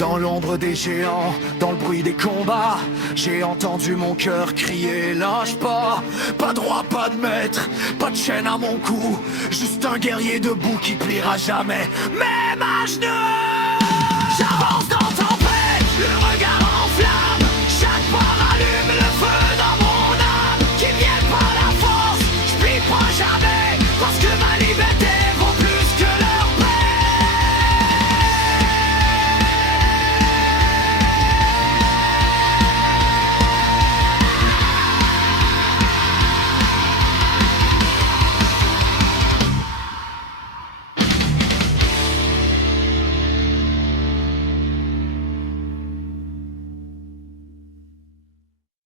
Dans l'ombre des géants, dans le bruit des combats, j'ai entendu mon cœur crier lâche pas. Pas de roi, pas de maître, pas de chaîne à mon cou, juste un guerrier debout qui pliera jamais, même à genoux. J'avance dans